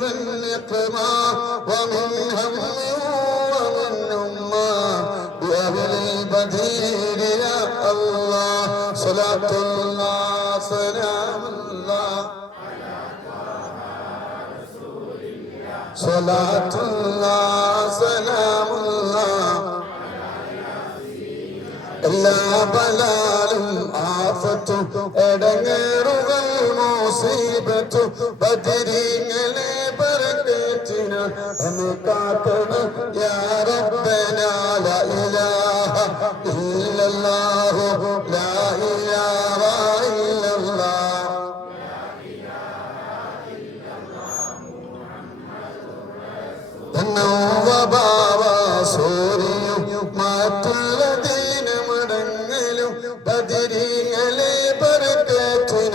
والنقمة ومن هم ومن أمة بأهل البدير يا الله صلاة الله سلام الله صلاة الله سلام الله എല്ലാ ബലാലും ആഫത്തും എടങ്ങേറുകൾ മുസീബത്തും ബദരീങ്ങളെ ബർക്കത്തിന ഹമേ കാക്കണം യാ റബ്ബനാ ലാ ഇലാഹ ഇല്ലല്ലാഹു ലാ ഇലാഹ ഇല്ലല്ലാഹ് വബാവ സൂരിയും മറ്റുള്ള ദീനമടങ്ങലും ബദരീങ്ങളെ ബർക്കത്തിന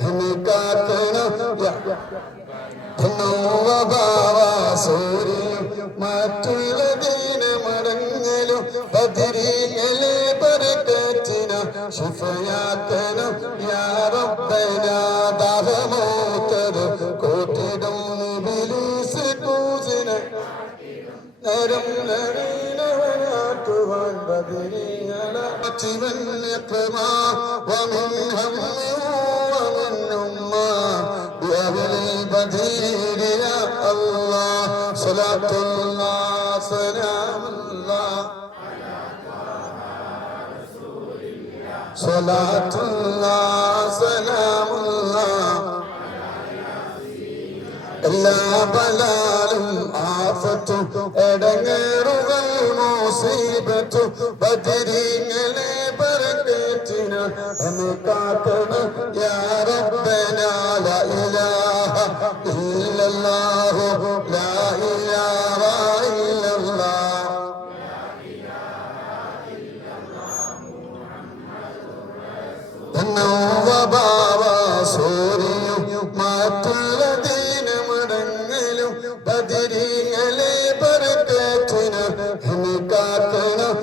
ഹമേ കാക്കണം വബാവ സൂരിയും മറ്റുള്ള ദീനമടങ്ങലും ബദരീങ്ങളെ ബർക്കത്തിന ശിഫയാക്കണം യാ റബ്ബനാ ദാഹമോത്തത് കൂട്ടിടും ഇബ്ലീസ് കൂസിനെ നേരം നവീനവനാട്ടുവാൻ ബദരീങ്ങളെ والنقمة ومن هم ومن أمة بأهل البدير يا الله صلاة الله سلام الله صلاة الله سلام الله എല്ലാ ബലാലും ആഫത്തും എടങ്ങേറുകൾ മുസീബത്തും ബദരീങ്ങളെ ബർക്കത്തിന ഹമേ കാക്കണം യാ റബ്ബനാ ലാ ഇലാഹ ഇല്ലല്ലാഹു ലാ ഇലാഹ ഇല്ലല്ലാഹ് വബാവ സൂരിയും മറ്റുള്ള ദീനമടങ്ങലും ബദരീങ്ങളെ ബർക്കത്തിന ഹമേ കാക്കണം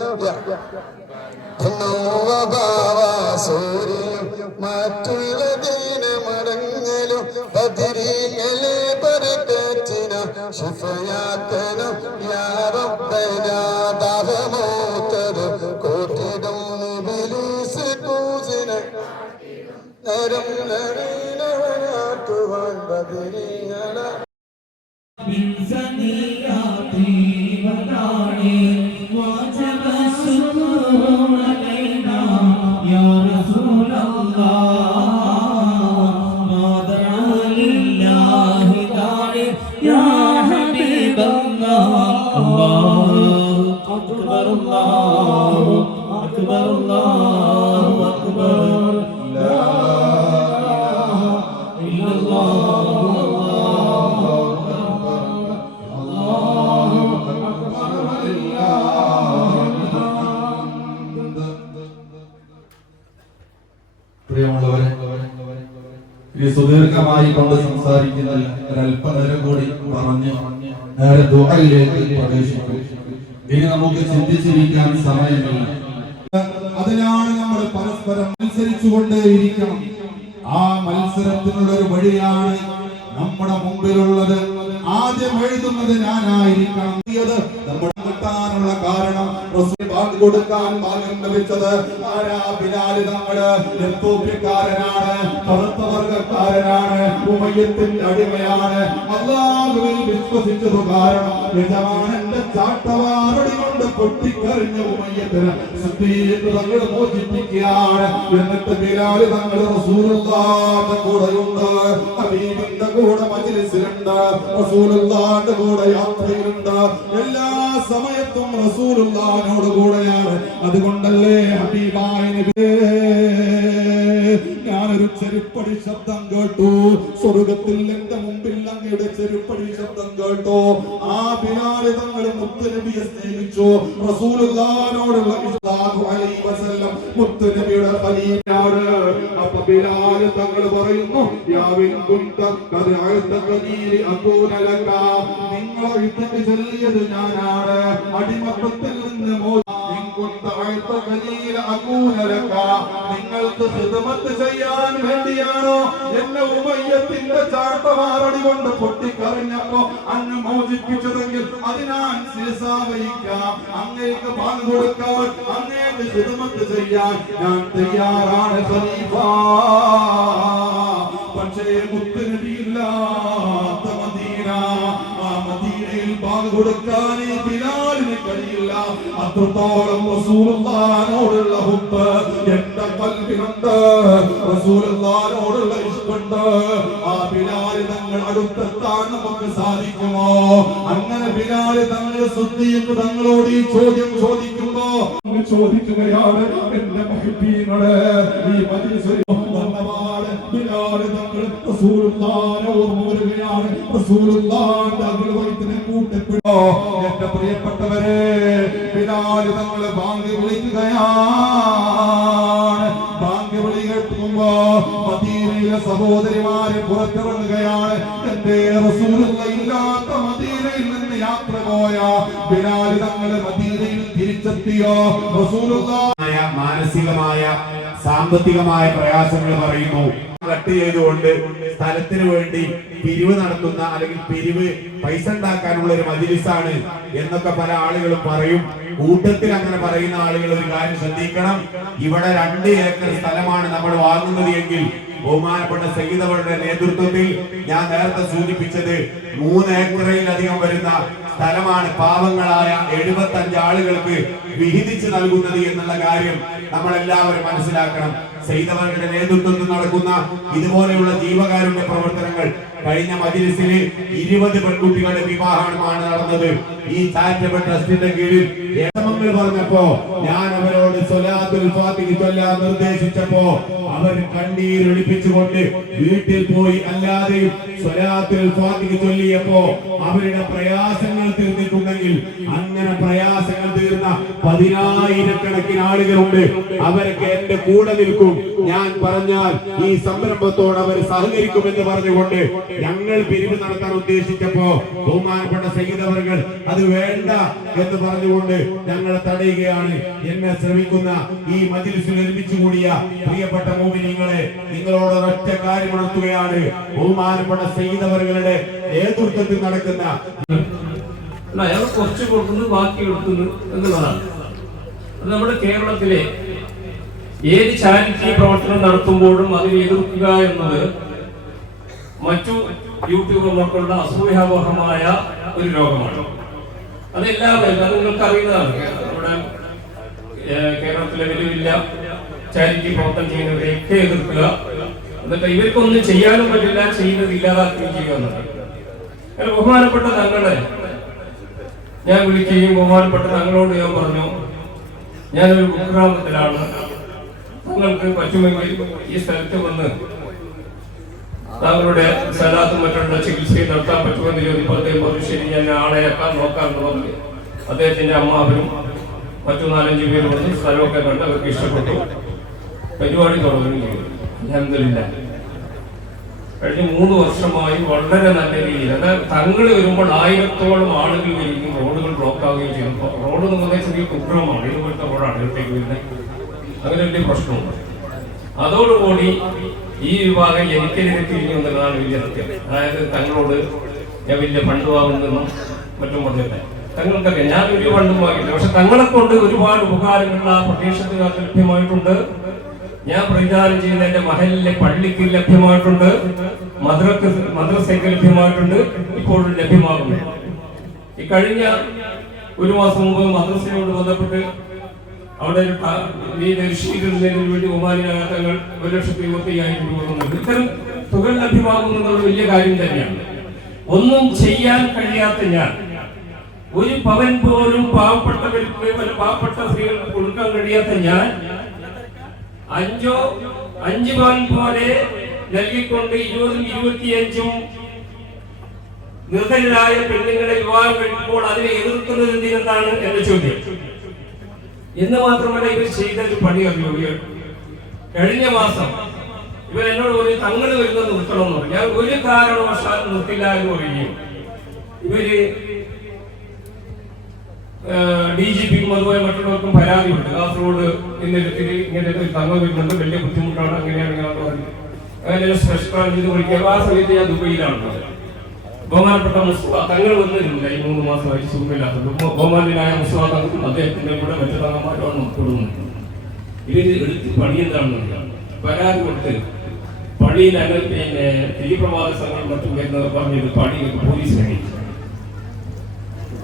വബാവ സൂരിയും മറ്റുള്ള ദീനമടങ്ങലും ബദരീങ്ങളെ ബർക്കത്തിന ശിഫയാക്കണം യാ റബ്ബനാ ദാഹമോത്തത് കൂട്ടിടും ഇബ്ലീസ് കൂസിനെ നേരം നവീനവനാട്ടുവാൻ ബദരീങ്ങളെ من سنيات الوداع وجب الشكر علينا يا رسول الله ما دعا لله داعي يا حبيب الله الله أكبر الله أكبر الله أكبر لا إله إلا الله ഈ സുദീർഘമായി കൊണ്ട് സംസാരിക്കുന്നില്ല ഒരല്പനേരം കൂടി പറഞ്ഞ് നേരെ ദുആയിലേക്ക് പ്രവേശിക്കും. ഇനി നമുക്ക് ചിന്തിച്ചിരിക്കാൻ സമയമില്ല. അതിനാണ് നമ്മൾ പരസ്പരം മത്സരിച്ചുകൊണ്ടേയിരിക്കണം. ആ മത്സരത്തിനുള്ള ഒരു വഴിയാണ് നമ്മുടെ മുമ്പിലുള്ളത്. ആദ്യം എഴുതുന്നത് ഞാനായിരിക്കണം. നമ്മുടെ കിട്ടാനുള്ള കാരണം ബാങ്ക് കൊടുക്കാൻ ഭാഗ്യം ലഭിച്ചത് ആരാ? ബിലാൽ തങ്ങള് എത്തോപ്യക്കാരനാണ്, കറുത്ത വർഗക്കാരനാണ്, ഉമയ്യത്തിന്റെ അടിമയാണ്. അല്ലാഹുവിൽ വിശ്വസിച്ചതു കാരണം യജമാനന്റെ ചാട്ടവാറടി കൊണ്ട് പൊട്ടിക്കറിഞ്ഞ ഉമയ്യത്തിന് സിദ്ദീഖ് തങ്ങൾ മോചിപ്പിക്കുകയാണ്. എന്നിട്ട് ബിലാൽ തങ്ങൾ റസൂലുള്ളാഹിന്റെ കൂടെയുണ്ട്, ഹബീബിന്റെ കൂടെ മജ്ലിസിലുണ്ട്, റസൂലുള്ളാഹിന്റെ കൂടെ യാത്രയിലുണ്ട്. എല്ലാ സമയത്തും റസൂലുള്ളാഹിനോട് കൂടെയാണ്. അതുകൊണ്ടല്ലേ ഹബീബായ നബിയേ, ഞാനൊരു ചെരുപ്പടി ശബ്ദം കേട്ടു സ്വർഗത്തിൽ എന്റെ മുമ്പിൽ, അങ്ങയുടെ ചെരുപ്പടി ശബ്ദം കേട്ടോ. ആ ബിലാൽ തങ്ങൾ മുത്തുനബിയെ സ്നേഹിച്ചു. റസൂലുള്ളാഹിനോടുള്ള സല്ലല്ലാഹു അലൈഹി വസല്ലം മുത്തുനബിയുടെ ഖലീലാണ്. അപ്പോൾ ബിലാൽ തങ്ങൾ പറയുന്നു, യാ വിൻ കുന്ത ഖദ അഅതഖനി അകൂന ലക, നിങ്ങൾ ഇത്തക്ക് ചൊല്ലിയത് ഞാനാണ്, അടിമത്തത്തിൽ നിന്ന് മോചിപ്പിക്കാൻ നിങ്ങൾക്ക് ഖിദ്മത്ത് ചെയ്യാൻ വേണ്ടിയാണോ എന്നെ ഉമയ്യത്തിന്റെ ചാട്ടവാറടി കൊണ്ട് പൊട്ടിക്കറിഞ്ഞപ്പോ അങ്ങ് മോചിപ്പിച്ചതെങ്കിൽ അത് ഞാൻ ശിരസാവഹിക്കാം. അങ്ങേക്ക് പാൽ കൊടുക്കാൻ, അങ്ങേക്ക് ഖിദ്മത്ത് ചെയ്യാൻ ഞാൻ തയ്യാറാണ് ഖലീഫ. പക്ഷേ മുത്തുനബിയില്ലാത്ത മദീന, ആ മദീനയിൽ പാല് കൊടുക്കാൻ ബിലാലിന് കഴിയില്ല. അത്രത്തോളം റസൂലുള്ളാഹിനോടുള്ള ഹുബ്ബ് എന്റെ ഖൽബിലുണ്ട്, റസൂലുള്ളാഹിനോടുള്ള ഇഷ്കുണ്ട്. ആ ബിലാൽ തങ്ങൾ അടുത്തെത്താൻ നമുക്ക് സാധിക്കുമോ? അങ്ങനെ ബിലാൽ തങ്ങൾ സിദ്ദീഖ് തങ്ങളോട് ഈ ചോദ്യം ചോദിക്കുമ്പോ ചോദിക്കുകയാണ്, എന്റെ മുഹിബ്ബീങ്ങളെ ഈ മജ്ലിസിൽ വന്നപാട് ബിലാൽ തങ്ങൾ റസൂലുള്ളാഹിനെ ഓർമ്മവരുകയാണ്. റസൂലുള്ളാഹിന്റെ അഗ്നിവൈത്തിനെ കൂട്ടപ്പെട്ടോ. എന്റെ പ്രിയപ്പെട്ടവരെ, ബിലാൽ തങ്ങൾ ബാങ്ക് വിളിക്കുകയാണ്. ബാങ്ക് വിളി കേൾക്കുമ്പോ മദീനയിലെ സഹോദരിമാരെ പുറത്തിറങ്ങുകയാണ്. എന്റെ റസൂലുള്ള ഇല്ലാത്ത മദീനയിൽ നിന്ന് യാത്ര പോയ ബിലാൽ തങ്ങൾ മദീനയിൽ തിരിച്ചെത്തിയോ? റസൂലുള്ളാഹി മാനസികമായ സാമ്പത്തികമായ പ്രയാസങ്ങൾ പറയുന്നു. കട്ട് ചെയ്തുകൊണ്ട് സ്ഥലത്തിന് വേണ്ടി പിരിവ് നടത്തുന്ന അല്ലെങ്കിൽ പിരിവ് പൈസ ഉണ്ടാക്കാനുള്ള ഒരു മജ്‌ലിസാണ് എന്നൊക്കെ പല ആളുകളും പറയും. കൂട്ടത്തിൽ അങ്ങനെ പറയുന്ന ആളുകൾ ഒരു കാര്യം ശ്രദ്ധിക്കണം. ഇവിടെ 2 ഏക്കർ സ്ഥലമാണ് നമ്മൾ വാങ്ങുന്നത് എങ്കിൽ ബഹുമാനപ്പെട്ട സയ്യിദ് അവരുടെ നേതൃത്വത്തിൽ ഞാൻ നേരത്തെ സൂചിപ്പിച്ചത് 3 ഏക്കറിലധികം വരുന്ന സ്ഥലമാണ് പാവങ്ങളായ 75 ആളുകൾക്ക് വിഹിതിച്ച് നൽകുന്നത് എന്നുള്ള കാര്യം നമ്മളെല്ലാവരും മനസ്സിലാക്കണം. സയ്യിദ് അവരുടെ നേതൃത്വത്തിൽ നടക്കുന്ന ഇതുപോലെയുള്ള ജീവകാരുണ്യ പ്രവർത്തനങ്ങൾ കഴിഞ്ഞ മജ്‌ലിസിൽ 20 പെൺകുട്ടികളുടെ വിവാഹമാണ് നടന്നത്. ഈ ചാരിറ്റബിൾ ട്രസ്റ്റിന്റെ കീഴിൽ ഏഴമങ്ങൾ പറഞ്ഞപ്പോ ഞാൻ അവരോട് സ്വലാത്തുൽ ഫാത്തിഹ ചൊല്ലാൻ നിർദ്ദേശിച്ചപ്പോ അവർ കണ്ണീരൊലിപ്പിച്ചുകൊണ്ട് വീട്ടിൽ പോയി അല്ലാതെയും സ്വലാത്തുൽ ഫാത്തിഹ ചൊല്ലിയപ്പോ അവരുടെ പ്രയാസങ്ങൾ തീർന്നിട്ടുണ്ടെങ്കിൽ അങ്ങനെ പ്രയാസങ്ങൾ തീർന്ന 10,000-കണക്കിന് ആളുകളുണ്ട്. അവരൊക്കെ എന്റെ കൂടെ നിൽക്കും. ഞാൻ പറഞ്ഞാൽ ഈ സംരംഭത്തോട് അവർ സഹകരിക്കുമെന്ന് പറഞ്ഞുകൊണ്ട് ഞങ്ങൾ പിരിവ് നടത്താൻ ഉദ്ദേശിച്ചപ്പോ ബഹുമാനപ്പെട്ട സയ്യിദ് അവർകൾ അത് വേണ്ട എന്ന് പറഞ്ഞുകൊണ്ട് ഞങ്ങളെ തടയുകയാണ്. എന്നെ ശ്രമിക്കുന്ന ഈ മജ്‌ലിസിൽ ഒരുമിച്ച് കൂടിയ പ്രിയപ്പെട്ട മുഅ്മിനീങ്ങളെ, നിങ്ങളോട് ഒറ്റ കാര്യം ഉണർത്തുകയാണ്. ബഹുമാനപ്പെട്ട സയ്യിദ് അവർകളുടെ നേതൃത്വത്തിൽ നടക്കുന്ന അയാൾ കുറച്ച് കൊടുക്കുന്നു, ബാക്കി കൊടുക്കുന്നു എന്നുള്ളതാണ്. അത് നമ്മുടെ കേരളത്തിലെ ഏത് ചാരിറ്റി പ്രവർത്തനം നടത്തുമ്പോഴും അതിൽ എതിർക്കുക എന്നത് മറ്റു യൂട്യൂബർമാർക്കുള്ള അസൂയാവഹമായ ഒരു രോഗമാണ്. അതെല്ലാവരും അത് നിങ്ങൾക്ക് അറിയുന്നതാണ്. നമ്മുടെ കേരളത്തിലെ വലിയ വലിയ ചാരിറ്റി പ്രവർത്തനം ചെയ്യുന്നവരെയൊക്കെ എതിർക്കുക, എന്നിട്ട് ഇവർക്കൊന്നും ചെയ്യാനും പറ്റില്ല, ചെയ്യുന്നത് ഇല്ലാതാക്കുകയും ചെയ്യുക എന്നുള്ളത്. ബഹുമാനപ്പെട്ട തങ്ങളെ ഞാൻ വിളിക്കുകയും ബഹുമാനപ്പെട്ട തങ്ങളോട് ഞാൻ പറഞ്ഞു, ഞാനൊരു കുഗ്രാമത്തിലാണ്, നിങ്ങൾക്ക് പറ്റുമെങ്കിൽ ഈ സ്ഥലത്ത് വന്ന് താങ്കളുടെ സ്ഥലത്തും മറ്റുള്ള ചികിത്സയും നടത്താൻ പറ്റുമെന്ന് ചോദിച്ചപ്പോൾ അദ്ദേഹം പറഞ്ഞു, ശരി, ഞാൻ ആളെ നോക്കാമെന്ന് പറഞ്ഞു. അദ്ദേഹത്തിന്റെ അമ്മാവരും മറ്റു 4-5 പേരും വന്ന് സ്ഥലമൊക്കെ കണ്ട് അവർക്ക് ഇഷ്ടപ്പെട്ടു. പരിപാടി തുടങ്ങുകയും ചെയ്തു. അൽഹംദുലില്ലാഹ് കഴിഞ്ഞ 3 വർഷമായി വളരെ നല്ല രീതിയിൽ, അതായത് തങ്ങൾ വരുമ്പോൾ 1000-ഓളം ആളുകൾ വരികയും റോഡുകൾ ബ്ലോക്ക് ആവുകയും ചെയ്യുമ്പോൾ, റോഡ് എന്ന് പറഞ്ഞാൽ ചെറിയ കുഗ്രാമമാണ്, ഇതുപോലത്തെ റോഡാണ് ഇവിടത്തേക്ക് വരുന്നത്. അങ്ങനെ വലിയ പ്രശ്നമുണ്ട്. അതോടുകൂടി ഈ വിഭാഗം എനിക്കെതിരെ തിരിഞ്ഞു എന്നുള്ളതാണ് വലിയ സത്യം. അതായത് തങ്ങളോട് ഞാൻ വലിയ ഫണ്ട് വാങ്ങുന്നതെന്നും മറ്റും പറഞ്ഞില്ല. തങ്ങൾക്കൊക്കെ ഞാൻ വലിയ ഫണ്ടും വാങ്ങിയില്ല, പക്ഷെ തങ്ങളെ കൊണ്ട് ഒരുപാട് ഉപകാരങ്ങൾ ആ പ്രദേശത്തുകാർക്ക് ലഭ്യമായിട്ടുണ്ട്. ഞാൻ പ്രതിദാനം ചെയ്യുന്ന എന്റെ മഹലിലെ പള്ളിക്ക് ലഭ്യമായിട്ടുണ്ട്, മദ്രസയ്ക്ക് ലഭ്യമായിട്ടുണ്ട്, ഇപ്പോഴും ലഭ്യമാകുന്നു. ഈ കഴിഞ്ഞ 1 മാസം മുമ്പ് മദ്രസയോട് ബന്ധപ്പെട്ട് അവിടെ ഷീറ്റിടുന്നതിന് വേണ്ടി ഒമാനിയായ തങ്ങൾ 1,25,000 രൂപ കൊടുക്കുന്നുണ്ട്. ഇത്തരം തുക ലഭ്യമാകുന്നത് വലിയ കാര്യം തന്നെയാണ്. ഒന്നും ചെയ്യാൻ കഴിയാത്ത ഞാൻ, 1 പവൻ പോലും പാവപ്പെട്ടവർക്ക്, പാവപ്പെട്ട സ്ത്രീകൾക്ക് കൊടുക്കാൻ കഴിയാത്ത ഞാൻ 5 പവൻ പോലെ നൽകിക്കൊണ്ട് 20-ഉം 25-ഉം നിർദ്ധനരായ പെണ്ണുങ്ങളെ വിവാഹം കഴിക്കുമ്പോൾ അതിനെ എതിർക്കുന്നത് എന്തിനാണ് എന്ന ചോദ്യം. എന്ന് മാത്രമല്ല, ഇവർ ചെയ്തൊരു പണി അറിയുക. കഴിഞ്ഞ മാസം ഇവരെന്നോട് ഒരു തങ്ങൾ വരുന്നത് നിർത്തണമെന്ന് പറഞ്ഞു. ഞാൻ ഒരു കാരണവശാലും നിർത്തില്ല എന്ന് പറയുകയും, ഇവര് DGPക്കും അതുപോലെ മറ്റുള്ളവർക്കും പരാതിയുണ്ട്. കാസർഗോഡ് ഇന്നലത്തിൽ ഇങ്ങനെ തങ്ങ വരുന്നുണ്ട്, വലിയ ബുദ്ധിമുട്ടാണ്, അങ്ങനെയാണെന്ന് പറഞ്ഞു. അങ്ങനെ സ്പെഷ്യൽ ബ്രാഞ്ചിൽ വിളിക്കുക. ആ സമയത്ത് ഞാൻ ദുബൈയിലാണുള്ളത്. ബഹുമാനപ്പെട്ട മുസ്തഫ തങ്ങൾ വന്നിരുന്നില്ല ഈ 3 മാസമായി സുഖമില്ലാത്തത്. ബഹുമാനായ മുസ്തഫ തങ്ങളും അദ്ദേഹത്തിന്റെ കൂടെ മറ്റു തങ്ങന്മാരുമാണ് ഉൾപ്പെടുന്നത്. ഇവര് എടുത്ത് പണി എന്താണെന്ന് പരാതി കൊടുത്ത് പള്ളിയിൽ തിരിപ്രവാദ സംഘം മറ്റും വരുന്നവർ പറഞ്ഞത് പള്ളിയിലേക്ക് പോലീസ് കഴിയും.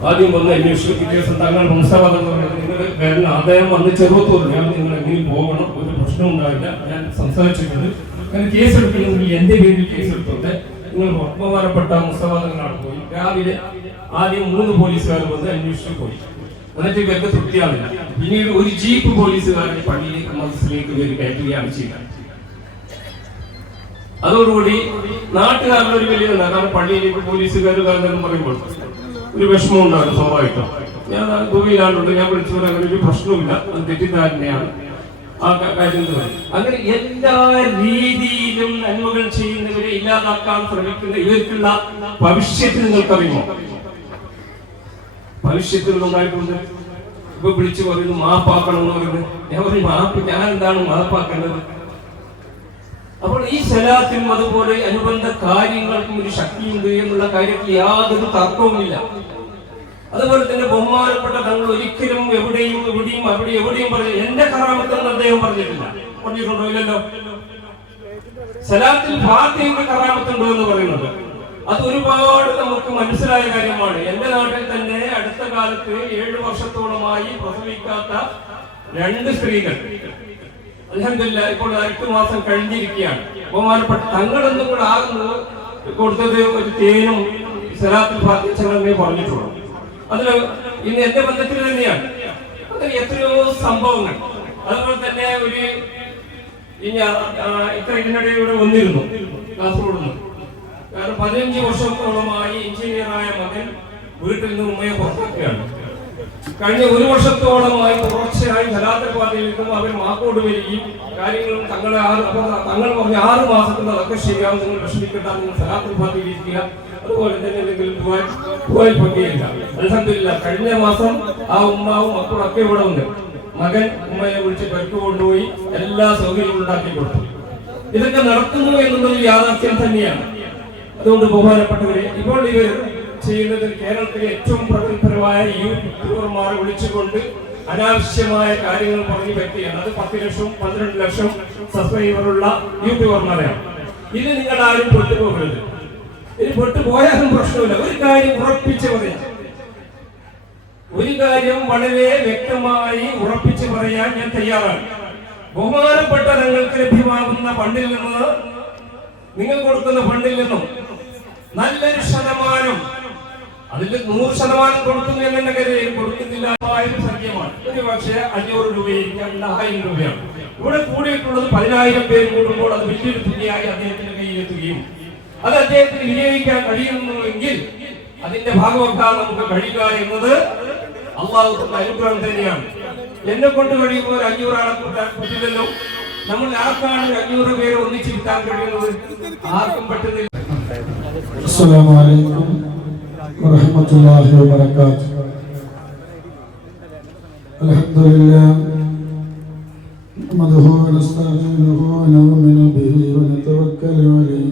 ആദ്യം വന്ന് അന്വേഷിച്ചു. പിറ്റേ ദിവസം തങ്ങൾ മുസ്തഫ തങ്ങൾ നിങ്ങൾ വരണം, അദ്ദേഹം വന്ന് ചെറുപ്പത്തോട് ഞാൻ നിങ്ങൾ എങ്ങനെയും പോകണം, ഒരു പ്രശ്നം ഉണ്ടാവില്ല, ഞാൻ സംസാരിച്ചിട്ടുണ്ട്, അങ്ങനെ കേസെടുക്കണമെങ്കിൽ എന്റെ പേരിൽ കേസെടുത്തോട്ടെ, നിങ്ങൾ ബഹുമാനപ്പെട്ട മുസ്തഫ തങ്ങളാണ് പോയി. രാവിലെ ആദ്യം 3 പോലീസുകാർ വന്ന് അന്വേഷിച്ചു പോയി. എന്നിട്ട് ഇവർക്ക് തൃപ്തിയാവില്ല. പിന്നീട് ഒരു ജീപ്പ് പോലീസുകാരനെ പള്ളിയിലേക്ക് മദ്രസയിലേക്ക് ഇവർ കയറ്റുകയാണ് ചെയ്യുന്നത്. അതോടുകൂടി നാട്ടുകാരുടെ ഒരു വലിയ കാരണം പള്ളിയിലേക്ക് പോലീസുകാർ കാരണം പറയുമ്പോൾ ഒരു വിഷമം ഉണ്ടാകും സ്വാഭാവികം. ഞാൻ ദുബൈയിലാണ്ടുണ്ട്, ഞാൻ വിളിച്ചു പറയാൻ അങ്ങനെ ഒരു പ്രശ്നവുമില്ല, അത് തെറ്റിദ്ധാരണയാണ് ആ കാര്യം. അങ്ങനെ എല്ലാ രീതിയിലും നന്മകൾ ചെയ്യുന്നവരെ ഇല്ലാതാക്കാൻ ശ്രമിക്കുന്ന ഇവർക്കുള്ള ഭവിഷ്യത്ത് നിങ്ങൾക്കറിയുമോ? ഭവിഷ്യത്തുകൾ ഉണ്ടായിട്ടുണ്ട്. ഇപ്പൊ വിളിച്ചു പറയുന്നു മാപ്പാക്കണമെന്ന് പറയുന്നത്. ഞാൻ പറയും മാപ്പ്, ഞാൻ എന്താണ് മാപ്പാക്കേണ്ടത്? അപ്പോൾ ഈ സ്വലാത്തിനും അതുപോലെ അനുബന്ധ കാര്യങ്ങൾക്കും ഒരു ശക്തിയുണ്ട് എന്നുള്ള കാര്യത്തിൽ യാതൊരു തർക്കവുമില്ല. അതുപോലെ തന്നെ ബഹുമാനപ്പെട്ട തങ്ങൾ ഒരിക്കലും എവിടെയും പറഞ്ഞു എന്റെ കറാമത്തെന്ന് അദ്ദേഹം പറഞ്ഞിട്ടില്ല. പറഞ്ഞിട്ടുണ്ടോ? ഇല്ലല്ലോ. സലാത്തിൽ ഫാത്തിഹയുടെ കറാമത്തുണ്ടോ എന്ന് പറയുന്നത് അത് ഒരുപാട് നമുക്ക് മനസ്സിലായ കാര്യമാണ്. എന്റെ നാട്ടിൽ തന്നെ അടുത്ത കാലത്ത് 7 വർഷത്തോളമായി പ്രസവിക്കാത്ത 2 സ്ത്രീകൾ അൽഹംദുലില്ലാഹ് ഇപ്പോൾ 8 മാസം കഴിഞ്ഞിരിക്കുകയാണ്. ബഹുമാനപ്പെട്ട തങ്ങളെന്നും കൂടെ ആകുന്നത് കൊടുത്തത് ഒരു തേനും സലാത്തിൽ ഫാത്തിഹ പറഞ്ഞിട്ടുള്ളൂ. അതിൽ ഇന്ന് എന്റെ ബന്ധത്തിൽ തന്നെയാണ്. അങ്ങനെ എത്രയോ സംഭവങ്ങൾ. അതുപോലെ തന്നെ ഒരു ഇതിനിടെ ഇവിടെ വന്നിരുന്നു കാസർഗോഡ് നിന്ന്. കാരണം 15 വർഷത്തോളമായി എഞ്ചിനീയറായ മകൻ വീട്ടിൽ നിന്ന് ഉമ്മയെ പുറത്താക്കുകയാണ്. കഴിഞ്ഞ 1 വർഷത്തോളമായി തുടർച്ചയായി സലാത്തിൽ ഫാത്തിഹയിലേക്കും അവർ മാക്കോട് വരികയും കാര്യങ്ങളും തങ്ങൾ പറഞ്ഞ 6 മാസത്തിൽ അതൊക്കെ ശരിയാവും, നിങ്ങൾ വിഷമിക്കണ്ട, നിങ്ങൾ സലാത്തിൽ ഫാത്തിഹയിലിരിക്കുക, അതുപോലെ തന്നെ എന്തെങ്കിലും ദുആയിൽ പങ്കുചേരുക. അൽഹംദുലില്ലാഹ് കഴിഞ്ഞ മാസം ആ ഉമ്മാവും മക്കളൊക്കെ ഇവിടെ ഉണ്ട്. മകൻ ഉമ്മയെ വിളിച്ച് പെരുക്ക് കൊണ്ടുപോയി എല്ലാ സൗകര്യങ്ങളും ഉണ്ടാക്കി കൊടുത്തു. ഇതൊക്കെ നടത്തുന്നു എന്നുള്ളത് യാഥാർത്ഥ്യം തന്നെയാണ്. അതുകൊണ്ട് ബഹുമാനപ്പെട്ടവരെ, ഇപ്പോൾ ഇവർ ചെയ്യുന്നത് കേരളത്തിലെ ഏറ്റവും പ്രഗത്ഭരമായ യൂട്യൂബർമാരെ വിളിച്ചുകൊണ്ട് അനാവശ്യമായ കാര്യങ്ങൾ പറഞ്ഞു വ്യക്തിയാണ്. അത് 10 ലക്ഷം 12 ലക്ഷം സബ്സ്ക്രൈബറുള്ള യൂട്യൂബർമാരെയാണ്. ഇത് നിങ്ങൾ ആരും പെട്ടുപോകരുത്. ഇനി പെട്ടുപോയാലും പ്രശ്നമില്ല. ഒരു കാര്യം ഉറപ്പിച്ച് പറയാം, ഒരു കാര്യം വളരെ വ്യക്തമായി ഉറപ്പിച്ച് പറയാൻ ഞാൻ തയ്യാറാണ്. ബഹുമാനപ്പെട്ട നിങ്ങൾക്ക് ലഭ്യമാകുന്ന ഫണ്ടിൽ നിന്ന്, നിങ്ങൾ കൊടുക്കുന്ന ഫണ്ടിൽ നിന്നും നല്ലൊരു ശതമാനം, അതിൽ 100% കൊടുക്കുന്നു എന്നെ കരുതി കൊടുക്കുന്നില്ല സംഖ്യമാണ്. ഒരു പക്ഷേ 500 രൂപയായിരിക്കാം, 1000 രൂപയാണ്. ഇവിടെ കൂടിയിട്ടുള്ളത് 10,000 പേര് കൂടുമ്പോൾ അത് വലിയൊരു തുകയായി അദ്ദേഹത്തിന്റെ കയ്യിലെത്തുകയും അത് അദ്ദേഹത്തിന് വിനിയോഗിക്കാൻ കഴിയുന്നുവെങ്കിൽ അതിന്റെ ഭാഗമാക്കാൻ നമുക്ക് കഴിയുക എന്നത് അള്ളാഹുവിന്റെ അനുഗ്രഹം തന്നെയാണ്. എന്നെ കൊണ്ട് കഴിയുമ്പോൾ 500 ആളെ കൂട്ടാൻ പറ്റില്ലല്ലോ. നമ്മൾ ആർക്കാണ് 500 പേര് ഒന്നിച്ചിരിക്കാൻ കഴിയുന്നത്? ആർക്കും പറ്റുന്നില്ല. അസ്സലാമു അലൈക്കും വറഹ്മത്തുള്ളാഹി വബറകാതുഹു. അൽഹംദുലില്ലാഹ് നഹ്മദുഹു വനസ്തഈനുഹു വനു'മിനു ബിഹി വനതവക്കലു അലൈഹി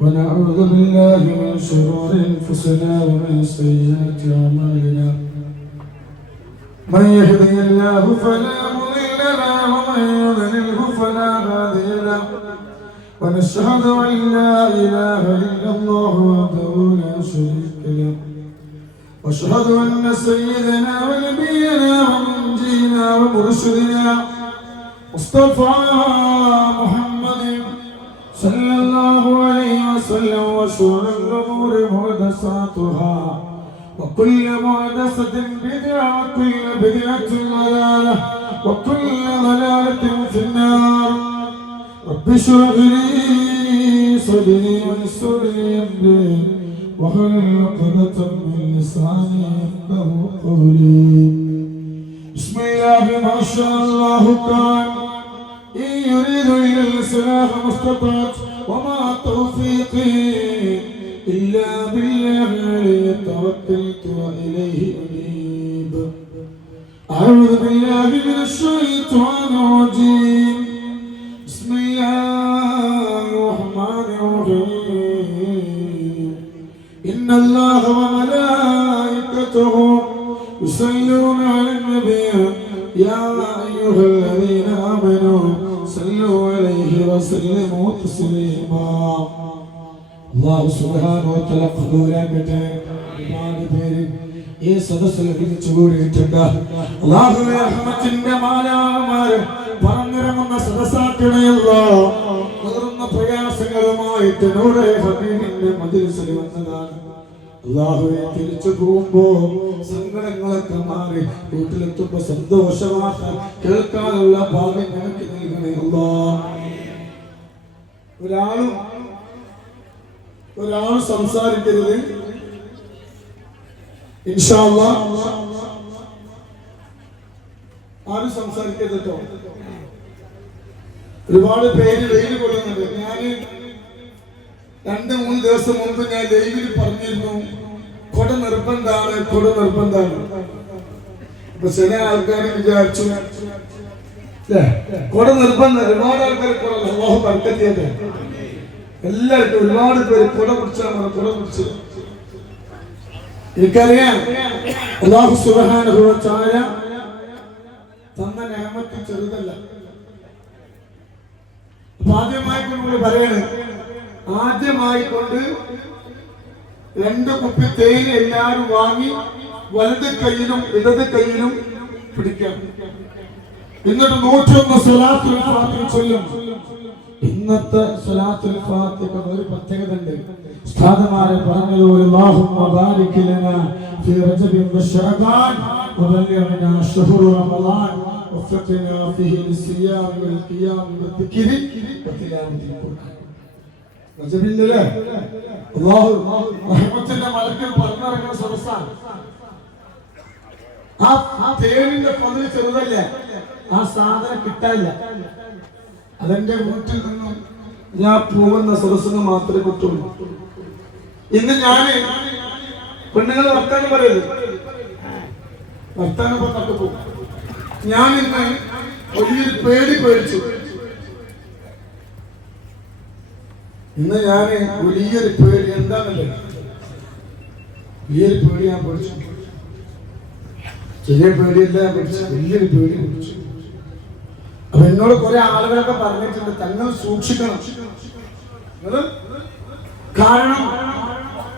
വനഊദു ബില്ലാഹി മിൻ ശുറൂരി അൻഫുസിനാ വമിൻ സയ്യിആതി അഅ്മാലിനാ. മൻ യഹ്ദിഹില്ലാഹു ഫലാ മുളില്ല ലഹു വമൻ യുദ്ലിൽഹു ഫലാ ഹാദിയ ലഹു. ونشهد أن لا إله إلا الله وحده لا شريك له واشهد أن سيدنا ونبينا ومنجينا ومرشدنا مصطفى محمد صلى الله عليه وسلم وشر الأمور محدثاتها وكل محدثة بدعة وكل بدعة ضلالة وكل ضلالة في النار. رب اشرح لي صدري ويسر لي امري واحلل عقدة من لساني يفقهوا قولي. بسم الله ما شاء الله كان، إن يريد إلا الإصلاح ما استطعت وما توفيقي إلا بالله عليه توكلت وإليه أنيب. أعوذ بالله من الشيطان الرجيم بسم الله الرحمن الرحيم إن الله وملائكته يصلون على النبي يا أيها الذين آمنوا صلوا عليه وسلموا تسليما الله سبحانه وتعالى قبولاക്കട്ടെ ഒരുപാട് പേര് ഈ സദസ്സിൽ ഒരുമിച്ച് കൂടിയിട്ടുണ്ട് അല്ലാഹുവേ റഹ്മത്തിന്റെ മാലാമാർ പറന്നിറങ്ങുന്ന സദസ്സാക്കണയല്ലോ ഉയർന്ന പ്രയാസങ്ങളുമായിട്ട് നൂറെ ഹബീബിന്റെ മജ്‌ലിസിൽ വന്നതാണ് അല്ലാഹുവേ തിരിച്ചു പോകുമ്പോ സങ്കടങ്ങളൊക്കെ മാറി വീട്ടിലെത്തുമ്പോ സന്തോഷവാർത്ത കേൾക്കാനുള്ള ഭാഗ്യം ഞങ്ങൾക്ക് നൽകണേ അല്ലാഹ് ഒരാളും സംസാരിക്കരുത് ഇൻഷാ അല്ലാഹ് ആരും സംസാരിക്കരുത് കേട്ടോ ഒരുപാട് പേര് വെയിൽ കൊള്ളുന്നുണ്ട് ഞാന് 2-3 ദിവസം മുമ്പ് ഞാൻ ലൈവിൽ പറഞ്ഞിരുന്നു കൊട നിർബന്ധാണ് അപ്പൊ ചില ആൾക്കാർ വിചാരിച്ചു കൊട നിർബന്ധം ഒരുപാട് ആൾക്കാർ അല്ലാഹു ബർക്കത്ത് ചെയ്യട്ടെ എല്ലാവർക്കും ഒരുപാട് പേര് കൊട പിടിച്ചു എനിക്കറിയാം അല്ലാഹു സുബ്ഹാനഹു വ തആല തന്ന നിഅമത്ത് ചെറുതല്ല ആദ്യമായിക്കൊണ്ട് 2 കുപ്പി തേൻ എല്ലാവരും വാങ്ങി വലത് കൈയിലും ഇടത് കൈയിലും പിടിക്കാം എന്നിട്ട് 101 സ്വലാത്തുൽ ഫാത്തിഹ ചൊല്ലും ഇന്നത്തെ സ്വലാത്തുൽ ഫാത്തിഹ ഒരു പ്രത്യേകത ഉണ്ട് ഉസ്താദുമാരെ പറഞ്ഞതുപോലെ അല്ലാഹുമ്മ ബാരിക് ലനാ ഫീ റജബിൻ വശഅബാൻ വബല്ലിഗ്നാ ശഹ്റ റമളാൻ വഫഖ്നാ ഫീഹി ലിസ്സിയാം വൽഖിയാം വദ്ദിക്രി വതിലാവത്തിൽ ഖുർആൻ റജബില്ലേ അല്ലാഹു റഹ്മത്തിന്റെ മലക്കുകൾ പറഞ്ഞിറങ്ങുന്ന സദസ്സാണ് ആ തേനിന്റെ പതിവ് ചെറുതല്ല ആ സാധനം കിട്ടാനില്ല അതെന്റെ വീട്ടിൽ നിന്നും ഞാൻ പോകുന്ന സദസ്സിന് മാത്രമേ കിട്ടുള്ളൂ ഇന്ന് ഞാന് പെണ്ണുങ്ങൾ വർത്താനം പറയരുത് വർത്താനം പറഞ്ഞൊക്കെ പോകും ഞാൻ ഇന്ന് വലിയൊരു പേടിച്ചു ഇന്ന് ഞാന് വലിയൊരു പേടി എന്താണല്ലേ വലിയൊരു പേടി ഞാൻ പഠിച്ചു ചെറിയ പേടിയല്ല ഞാൻ പഠിച്ചു വലിയൊരു പേടി പഠിച്ചു അപ്പൊ എന്നോട് കുറെ ആളുകളൊക്കെ പറഞ്ഞിട്ടുണ്ട് തങ്ങൾ സൂക്ഷിക്കണം കാരണം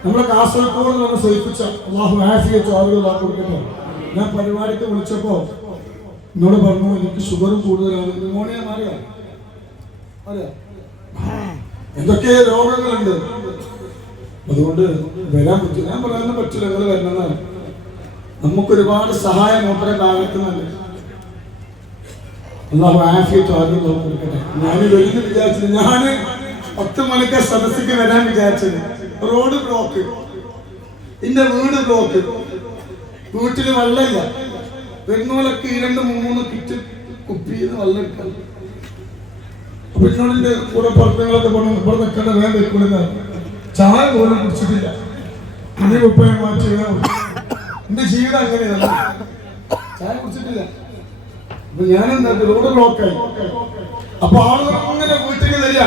നമ്മളെ കാസർഗോഡ് നമ്മൾ സൂചിപ്പിച്ച അല്ലാഹു ആഫിയത്ത് ആളുകൾ കൊടുക്കട്ടോ ഞാൻ പരിപാടിക്ക് വിളിച്ചപ്പോ എന്നോട് പറഞ്ഞു എനിക്ക് ഷുഗറും കൂടുതലാണ് ന്യൂമോണിയ മാറിയോ എന്തൊക്കെ രോഗങ്ങളുണ്ട് അതുകൊണ്ട് വരാൻ പറ്റില്ല ഞാൻ പറയാനും പറ്റില്ല നിങ്ങൾ വരണമെന്നാണ് നമുക്കൊരുപാട് സഹായം മൂപ്പരെ ഭാഗത്തുന്നുണ്ട് അല്ലാഹു ആഫിയത്ത് ആദ്യം കൊടുക്കട്ടെ ഞാൻ വരുന്ന വിചാരിച്ചത് ഞാൻ 10 മണിക്ക് സദസ്സിക്ക് വരാൻ വിചാരിച്ചത് റോഡ് ബ്ലോക്ക് എന്റെ വീട് ബ്ലോക്ക് വീട്ടില് വെള്ളമില്ല വരുന്നോലൊക്കെ 2-3 കിറ്റ് കുപ്പിന്ന് വെള്ളം എടുക്കാൻ അപ്പൊ എന്നോടിന്റെ കൂടെ പുറത്തുകളൊക്കെ പറഞ്ഞു ഇവിടെ നിൽക്കേണ്ട വേഗം വെക്കൂടുന്ന ചായ പോലും കുടിച്ചിട്ടില്ല ഇനി ഉപ്പയെ മാറ്റി എന്റെ ജീവിതം അങ്ങനെയാണ് ചായ കുടിച്ചിട്ടില്ല അപ്പൊ ഞാനെന്താ റോഡ് ബ്ലോക്കായി അപ്പൊ ആളുകൾ ഇങ്ങനെ വീട്ടിൽ വരിക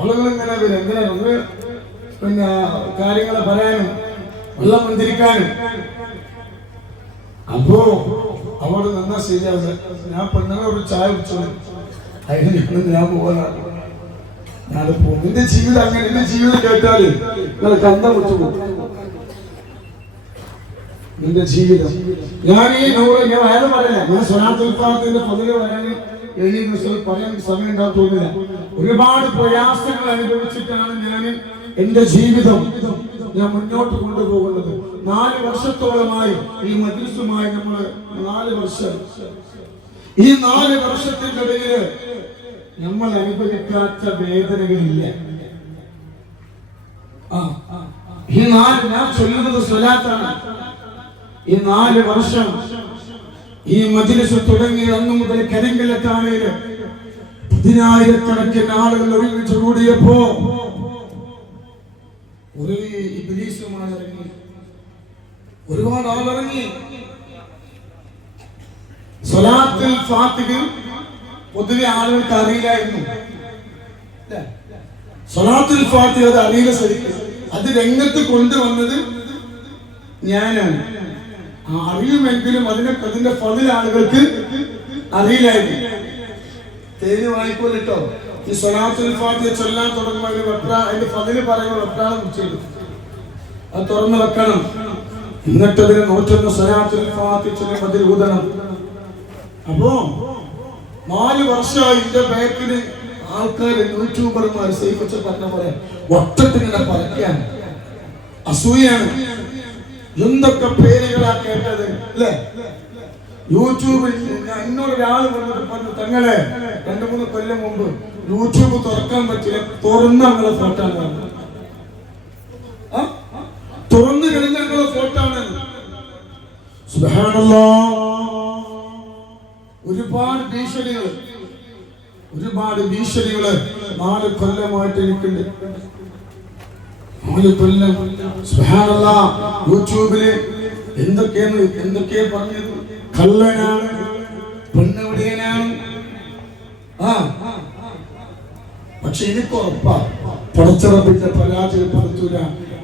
ആളുകൾ ഇങ്ങനെ വരും എങ്ങനെ പിന്നെ കാര്യങ്ങളെ പറയാനും വെള്ളം മന്ത്രിക്കാനും അപ്പോ അവിടെ നിന്നാ ശരിയാവില്ല ഞാൻ പെണ്ണുങ്ങളോട് ചായ കുടിച്ചു അതിന് ഞാൻ പോകാനാണ് ഞാൻ പോകും എന്റെ ജീവിതം അങ്ങനെ എന്റെ ജീവിതം കേട്ടാല് നിങ്ങൾ കന്ത വിട്ടു പോകും നിന്റെ ജീവിതം ഞാൻ ഈ ഞാൻ വേറെ പറയില്ല ഞാൻ സ്വലാത്തുൽ ഫാത്തിഹയുടെ പതിവ് വരാൻ ഏഴ് ദിവസം പറയാൻ സമയം ഉണ്ടാകാൻ തോന്നില്ല ഒരുപാട് പ്രയാസങ്ങൾ അനുഭവിച്ചിട്ടാണ് ഞാൻ എന്റെ ജീവിതം ഞാൻ മുന്നോട്ട് കൊണ്ടുപോകുന്നത് 4 വർഷത്തോളമായി ഈ മജ്‌ലിസുമായി നമ്മൾ 4 വർഷം ഈ 4 വർഷത്തിന്റെ ഇടയിൽ നമ്മൾ അനുഭവിക്കാത്ത വേദനകളില്ല ഈ 4 ഞാൻ ചൊല്ലുന്നത് സ്വലാത്താണ് ഈ 4 വർഷം ഈ മജ്‌ലിസ് തുടങ്ങി അന്നു മുതൽ കരിങ്കലത്താണേലും 10,000-കണക്കിന് ആളുകൾ ഒരുമിച്ച് കൂടിയപ്പോ ഒരു ഇബ്ലീസുമാണ് ഇറങ്ങി ഒരുപാട് ആളിറങ്ങി സ്വലാത്തുൽ ഫാത്തിഹ പൊതുവെ ആളുകൾക്ക് അറിയില്ലായിരുന്നു. സ്വലാത്തുൽ ഫാത്തിഹ അത് അറിയില്ല ശരിക്കും. അത് രംഗത്ത് കൊണ്ടുവന്നത് ഞാനാണ്. അറിയുമെങ്കിലും അതിന്റെ ഫളിൽ ആളുകൾക്ക് അറിയില്ലായിരുന്നു. തേര് വായിക്കോല്ലോ കേട്ടോ. ഈ സ്വലാത്തുൽ ഫാത്തിഹ ചൊല്ലാൻ തുടങ്ങുമ്പോൾ അതിന്റെ ഫളിൽ പറയുമ്പോൾ വെപ്രാളം കുറിച്ചു അത് തുറന്നു വെക്കണം. എന്നിട്ട് അതിന് 101 സ്വലാത്തുൽ ഫാത്തിഹ ചൊല്ലി മതിൽ ഊതണം. അപ്പോ 4 വർഷമായി എന്റെ ബാക്കിന് ആൾക്കാര് യൂട്യൂബർമാർ സൈഫച്ച് പറഞ്ഞ പോലെ ഒട്ടത്തിനെ പറക്കാൻ അസൂയാണ്. എന്തൊക്കെ പേരുകളാ കേട്ടത് അല്ലേ? യൂട്യൂബിൽ എന്നോട് ഒരാൾ പറഞ്ഞു തങ്ങളെ 2-3 കൊല്ലം മുമ്പ് യൂട്യൂബ് തുറക്കാൻ പറ്റില്ല, തുറന്ന ഞങ്ങളെ ഫോട്ടോ ആണ്, തുറന്നു കഴിഞ്ഞ ഞങ്ങളെ ഫോട്ടോ ആണ്. സുബ്ഹാനല്ലാഹ്. ഒരുപാട് ഭീഷണികള് 4 കൊല്ലമായിട്ട് എനിക്കുണ്ട്. 4 കൊല്ലം. സുബ്ഹാനല്ലാഹ്. യൂട്യൂബില് എന്തൊക്കെ പറഞ്ഞത്? കള്ളനാണ്, പെണ്ണുവിടിയനാണ്. പക്ഷെ എനിക്ക് ഉറപ്പാ പടച്ചിറപ്പിന്റെ പരാജയപ്പെടുത്തൂല.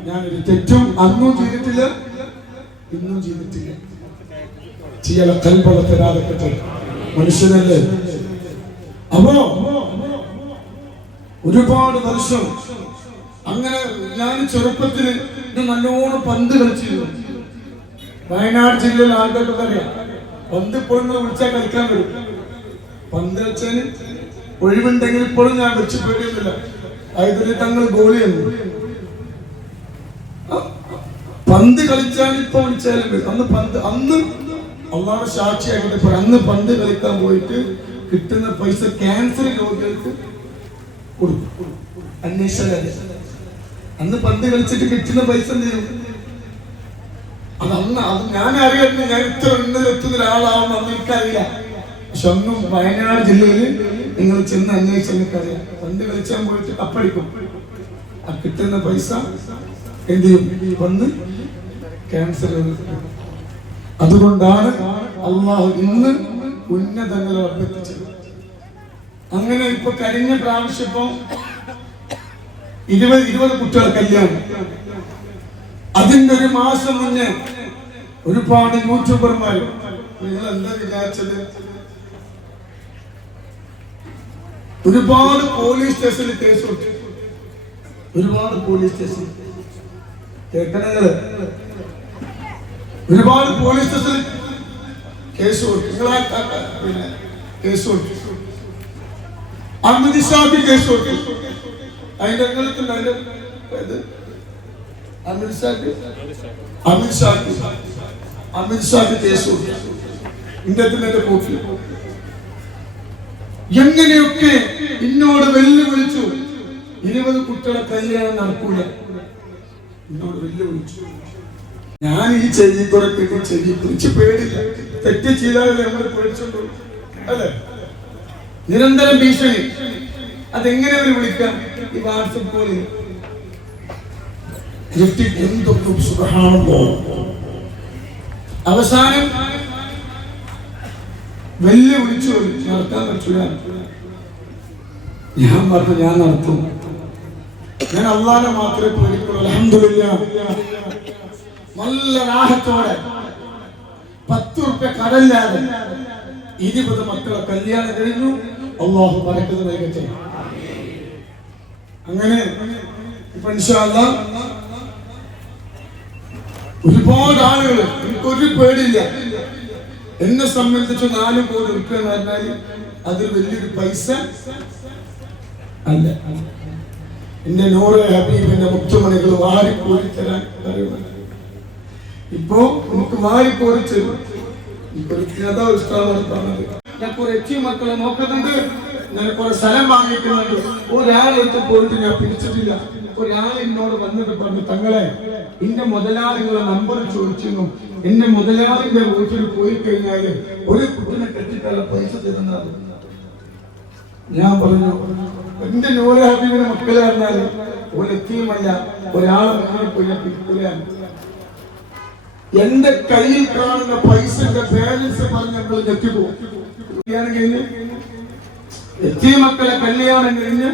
ഞാനൊരു തെറ്റും അന്നും ചെയ്തിട്ടില്ല, ഇന്നും ചെയ്തിട്ടില്ല. ചെയ്യല കൽപ്പന തരാതെ മനുഷ്യനല്ലേ. അപ്പോ ഒരുപാട് വർഷം അങ്ങനെ ഞാൻ ചെറുപ്പത്തിന് നല്ലോണം പന്ത് കളിച്ചിരുന്നു. വയനാട് ജില്ലയിൽ ആൾക്കാർക്ക് അറിയാം, പന്ത് ഇപ്പോഴും വിളിച്ചാൽ കളിക്കാൻ വരും. പന്ത് കളിച്ചാല് ഒഴിവുണ്ടെങ്കിൽ ഇപ്പോഴും ഞാൻ വെച്ച് പേടിയൊന്നുമില്ല. അതിൽ തങ്ങൾ ഗോളിയാണ്. പന്ത് കളിച്ചാൽ ഇപ്പൊ വിളിച്ചാലും അന്ന് അള്ളാഹു സാക്ഷിയാക്കിട്ട് അന്ന് പന്ത് കളിക്കാൻ പോയിട്ട് കിട്ടുന്ന പൈസ ക്യാൻസർ രോഗികൾക്ക് കൊടുക്കും. അന്വേഷിച്ചാലേ അന്ന് പന്ത് കളിച്ചിട്ട് കിട്ടുന്ന പൈസ എന്ത് ചെയ്യും? അത് ഞാൻ അറിയായിരുന്നു. ഞാൻ ഇത്ര എത്തുന്ന ഒരാളാവുന്ന അന്ന് എനിക്കറിയില്ല. പക്ഷെ ഒന്നും വയനാട് ജില്ലയിൽ നിങ്ങൾ ചെന്ന് അന്വേഷിച്ചാൽ എനിക്കറിയാം. പന്ത് കളിച്ചാൻ പോയിട്ട് കപ്പടിക്കും. ആ കിട്ടുന്ന പൈസ എന്ത് ചെയ്യും? വന്ന് ക്യാൻസർ. അതുകൊണ്ടാണ് അള്ളാഹു ഇന്ന് ഉന്നതങ്ങളെ അഭ്യർത്ഥിച്ചത്. അങ്ങനെ ഇപ്പൊ കഴിഞ്ഞ പ്രാവശ്യം ഇപ്പൊ 20 കുട്ടികളെ കല്യാണം. അതിന്റെ ഒരു മാസം മുന്നേ ഒരുപാട് യൂട്യൂബർമാർ, നിങ്ങൾ എന്താ വിചാരിച്ചത്? ഒരുപാട് പോലീസ് സ്റ്റേഷനിൽ കേസ് കൊടുത്തു. ഒരുപാട് പോലീസ് സ്റ്റേഷൻ കേൾക്കണങ്ങള് ഒരുപാട് പോലീസ് സ്റ്റേഷനിൽ കേസ് കൊടുത്തു. പിന്നെ കേസ് കൊടുത്തു. അമിത്ഷാക്ക് കേസ് കൊടുത്തു. അതിന്റെ അമിത്ഷാക്ക് കേസ് കൊടുത്തു. ഇന്ത്യത്തിന്റെ കോപ്പി. എങ്ങനെയൊക്കെ എന്നോട് വെല്ലുവിളിച്ചു. 20 കുട്ടികളെ കല്യാണം നടക്കൂല. എന്നോട് വെല്ലുവിളിച്ചു. ഞാൻ ഈ ചെവി പിടിച്ച് പേടില്ല. തെറ്റ് ചെയ്താലേ നമ്മൾ പേടിച്ചോണ്ടു അല്ലെ? നിരന്തരം ഭീഷണി. അതെങ്ങനെ അവർ വിളിക്കാം? ഈ വാട്സപ്പ് കോളിൽ എന്തൊക്കെ സുബ്ഹാനല്ലാഹ്. അവസാനം വെല്ലുവിളിച്ചു. നടത്താൻ പറ്റൂല. ഞാൻ പറഞ്ഞു ഞാൻ നടത്തും. ഞാൻ അല്ലാഹുവിനെ മാത്രമേ പേടിക്കുള്ളൂ. അൽഹംദുലില്ലാഹ്. നല്ല റാഹത്തോടെ 10 റുപ്യ കടലില്ലാതെ 20 മക്കളെ കല്യാണം കഴിഞ്ഞു. അല്ലാഹു ബറക്കത്ത് നൽകട്ടെ. അങ്ങനെ ഇപ്പൊ ഇൻഷാ അല്ലാഹ് ഒരുപാട് ആളുകൾ, എനിക്കൊരു പേടിയില്ല. എന്നെ സംബന്ധിച്ച് 4 കോടി റുപ്യ എന്ന് പറഞ്ഞാൽ അതൊരു വലിയൊരു പൈസ അല്ല. എന്റെ നൂറ് ഹബീബിന്റെ മുത്തുമണികൾ വാരിക്കോരി തരാൻ അറിയുന്നത്. ഇപ്പോ നമുക്ക് വാരിക്കോരി തരും. ഞാൻ കുറെ എച്ചി മക്കളെ നോക്കുന്നുണ്ട്. ഞാൻ കുറെ സ്ഥലം വാങ്ങിക്കുന്നുണ്ട്. ഒരാളെടുത്ത് പോയിട്ട് ഞാൻ പിടിച്ചിട്ടില്ല. ഒരാൾ എന്നോട് വന്നിട്ട് പറഞ്ഞു, തങ്ങളെ എന്റെ മുതലാളികളുടെ നമ്പർ ചോദിച്ചിരുന്നു. എന്റെ മുതലാളിന്റെ വീട്ടിൽ പോയി കഴിഞ്ഞാല് ഒരു കുട്ടിനെ കെട്ടിട്ടുള്ള പൈസ തരുന്നത്. ഞാൻ പറഞ്ഞു, എന്റെ നൂറ് ഹബീബിന്റെ മക്കളെ പറഞ്ഞാല് ഒരു എത്തിയുമല്ല, ഒരാളെ മുന്നോട്ട് പോയി പിടിക്കുകയാണ്. എന്റെ കയ്യിൽ കാണുന്ന പൈസന്റെ ബാലൻസ് പറഞ്ഞ് ഞങ്ങൾ ഞെട്ടിപ്പോകും. കല്യാണം കഴിഞ്ഞ് എത്തിയ മക്കളെ കല്യാണം കഴിഞ്ഞ്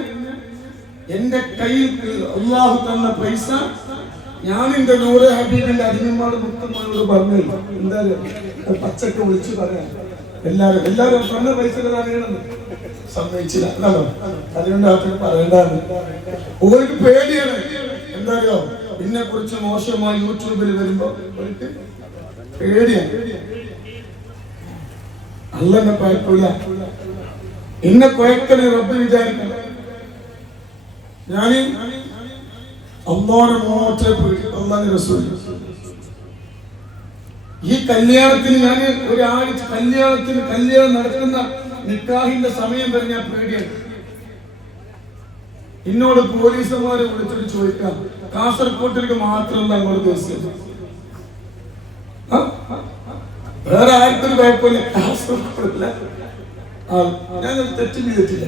എന്റെ കയ്യിൽ അള്ളാഹു തന്ന പൈസ ഞാൻ എന്റെ നൂറ് ഹബീബിന്റെ അടിമമാട് മുത്തമ്മയോട് പറഞ്ഞു. എന്തായാലും പച്ചക്ക് വിളിച്ചു പറയാം. എല്ലാരും സ്വന്തം പൈസ അറിയണമെന്ന് സമ്മതിച്ചില്ല. അതുകൊണ്ട് അവർക്ക് പറയേണ്ടതാണ്. ഓർക്ക് പേടിയാണ്. എന്താ അറിയോ, എന്നെ കുറിച്ച് മോശമായി യൂട്യൂബിൽ വരുമ്പോ അവർക്ക് പേടിയാണ്. അല്ലെന്നെ കുഴപ്പമില്ല, എന്നെ കുഴക്കണേ റബ്ബ് വിചാരിക്കണം. ഞാന് അള്ളാഹുവിനെ മാത്രമേ പേടി. അള്ളാഹുവിന്റെ റസൂൽ ഈ കല്യാണത്തിന് ഞാൻ ഒരാഴ്ച കല്യാണം നടക്കുന്ന നിക്കാഹിന്റെ സമയം വരെ ഞാൻ പേടിയാണ്. എന്നോട് പോലീസുമാരെ വിളിച്ചിട്ട് ചോദിക്കാം, കാസർകോട്ടിലേക്ക് മാത്രമല്ല അങ്ങോട്ട് ദിവസം, വേറെ ആർക്കൊരു കുഴപ്പമില്ല, കാസർകോട്ടില്ല. ഞാൻ തെറ്റ് ചെയ്തിട്ടില്ല.